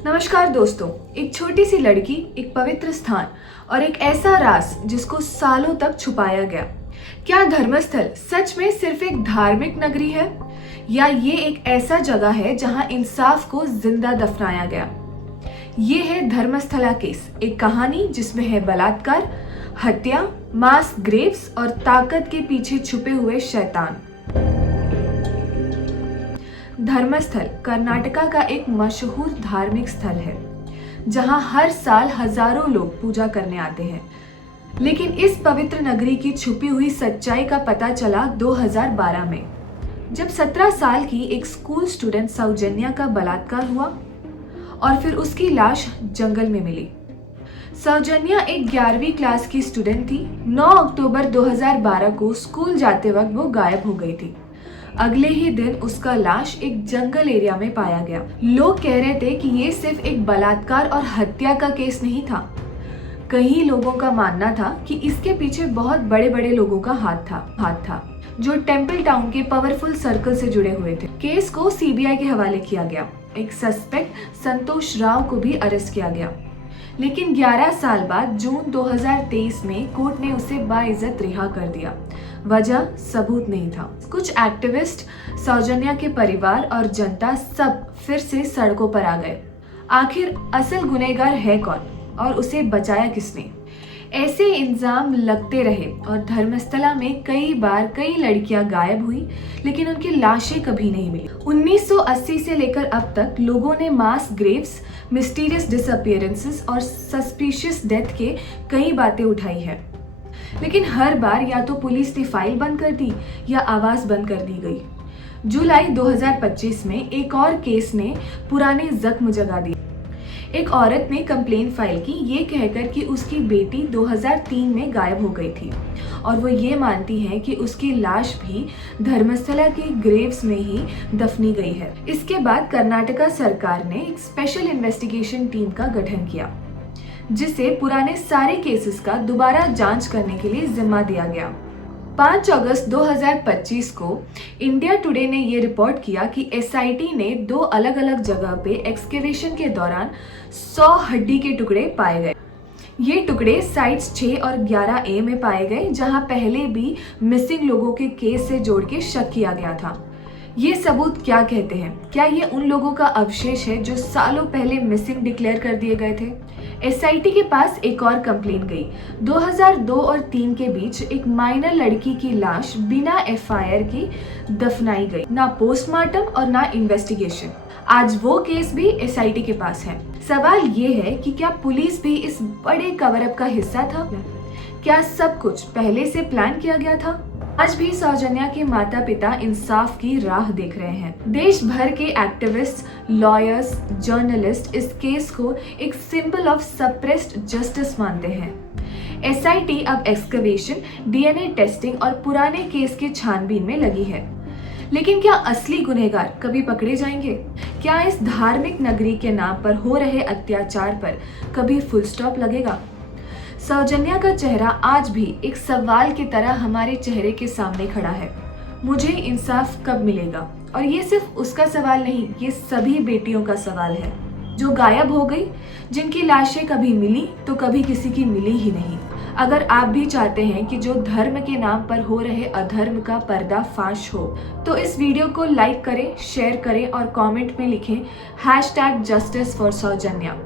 नमस्कार दोस्तों, एक छोटी सी लड़की, एक पवित्र स्थान और एक ऐसा राज जिसको सालों तक छुपाया गया। क्या धर्मस्थल सच में सिर्फ एक धार्मिक नगरी है या ये एक ऐसा जगह है जहां इंसाफ को जिंदा दफनाया गया? ये है धर्मस्थला केस, एक कहानी जिसमें है बलात्कार, हत्या, मास ग्रेव्स और ताकत के पीछे छुपे हुए शैतान। धर्मस्थल कर्नाटका का एक मशहूर धार्मिक स्थल है जहां हर साल हजारों लोग पूजा करने आते हैं। लेकिन इस पवित्र नगरी की छुपी हुई सच्चाई का पता चला 2012 में, जब 17 साल की एक स्कूल स्टूडेंट सौजन्या का बलात्कार हुआ और फिर उसकी लाश जंगल में मिली। सौजन्या एक 11वीं क्लास की स्टूडेंट थी। 9 अक्टूबर 2012 को स्कूल जाते वक्त वो गायब हो गई थी। अगले ही दिन उसका लाश एक जंगल एरिया में पाया गया। लोग कह रहे थे कि ये सिर्फ एक बलात्कार और हत्या का केस नहीं था। कई लोगों का मानना था कि इसके पीछे बहुत बड़े बड़े लोगों का हाथ था जो टेम्पल टाउन के पावरफुल सर्कल से जुड़े हुए थे। केस को सीबीआई के हवाले किया गया। एक सस्पेक्ट संतोष राव को भी अरेस्ट किया गया, लेकिन 11 साल बाद जून 2023 में कोर्ट ने उसे बाइज्जत रिहा कर दिया। वजह सबूत नहीं था। कुछ एक्टिविस्ट, सौजन्या के परिवार और जनता सब फिर से सड़कों पर आ गए। आखिर असल गुनहगार है कौन और उसे बचाया किसने? ऐसे इल्जाम लगते रहे और धर्मस्थला में कई बार कई लड़कियां गायब हुई, लेकिन उनकी लाशें कभी नहीं मिली। 1980 से लेकर अब तक लोगों ने मास ग्रेव्स, मिस्टीरियस डिसअपीयरेंसेस और सस्पिशियस डेथ के कई बातें उठाई है, लेकिन हर बार या तो पुलिस ने फाइल बंद कर दी या आवाज बंद कर दी गई। जुलाई 2025 में एक और केस ने पुराने जख्म जगा दिए। एक औरत ने कंप्लेन फाइल की, ये कहकर कि उसकी बेटी 2003 में गायब हो गई थी और वो ये मानती है कि उसकी लाश भी धर्मस्थला के ग्रेव्स में ही दफनी गई है। इसके बाद कर्नाटका सरकार ने एक स्पेशल इन्वेस्टिगेशन टीम का गठन किया, जिसे पुराने सारे केसेस का दोबारा जांच करने के लिए जिम्मा दिया गया। 5 अगस्त 2025 को इंडिया टुडे ने ये रिपोर्ट किया कि एसआईटी ने 2 अलग अलग जगह पे एक्सकेवेशन के दौरान 100 हड्डी के टुकड़े पाए गए। ये टुकड़े साइट्स 6 और 11A में पाए गए, जहां पहले भी मिसिंग लोगों के केस से जोड़ के शक किया गया था। ये सबूत क्या कहते हैं? क्या ये उन लोगों का अवशेष है जो सालों पहले मिसिंग डिक्लेयर कर दिए गए थे? एसआईटी के पास एक और कंप्लेंट गई। 2002 और 3 के बीच एक माइनर लड़की की लाश बिना एफआईआर की दफनाई गई। ना पोस्टमार्टम और ना इन्वेस्टिगेशन। आज वो केस भी एसआईटी के पास है। सवाल ये है कि क्या पुलिस भी इस बड़े कवरअप का हिस्सा था? क्या सब कुछ पहले से प्लान किया गया था? आज भी सौजन्या के माता पिता इंसाफ की राह देख रहे हैं। देश भर के एक्टिविस्ट, लॉयर्स, जर्नलिस्ट इस केस को एक सिंबल ऑफ सप्रेस्ड जस्टिस मानते हैं। एसआईटी अब एक्सकवेशन, डीएनए टेस्टिंग और पुराने केस के छानबीन में लगी है। लेकिन क्या असली गुनहगार कभी पकड़े जाएंगे? क्या इस धार्मिक नगरी के नाम पर हो रहे अत्याचार पर कभी फुल स्टॉप लगेगा? सौजन्या का चेहरा आज भी एक सवाल की तरह हमारे चेहरे के सामने खड़ा है। मुझे इंसाफ कब मिलेगा? और ये सिर्फ उसका सवाल नहीं, ये सभी बेटियों का सवाल है जो गायब हो गई, जिनकी लाशें कभी मिली तो कभी किसी की मिली ही नहीं। अगर आप भी चाहते हैं कि जो धर्म के नाम पर हो रहे अधर्म का पर्दाफाश हो, तो इस वीडियो को लाइक करें, शेयर करें और कमेंट में लिखें #Justice for सौजन्या।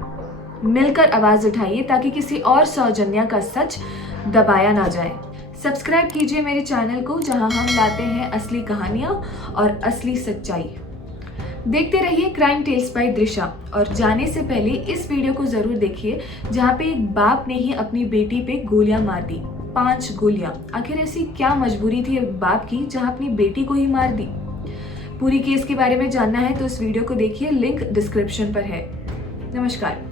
मिलकर आवाज उठाइए ताकि किसी और सौजन्या का सच दबाया ना जाए। सब्सक्राइब कीजिए मेरे चैनल को, जहां हम लाते हैं असली कहानियां और असली सच्चाई। देखते रहिए क्राइम टेल्स बाय दृशा। और जाने से पहले इस वीडियो को जरूर देखिए, जहां पे एक बाप ने ही अपनी बेटी पे गोलियां मार दी, 5 गोलियां। आखिर ऐसी क्या मजबूरी थी एक बाप की जहां अपनी बेटी को ही मार दी? पूरी केस के बारे में जानना है तो इस वीडियो को देखिए, लिंक डिस्क्रिप्शन पर है। नमस्कार।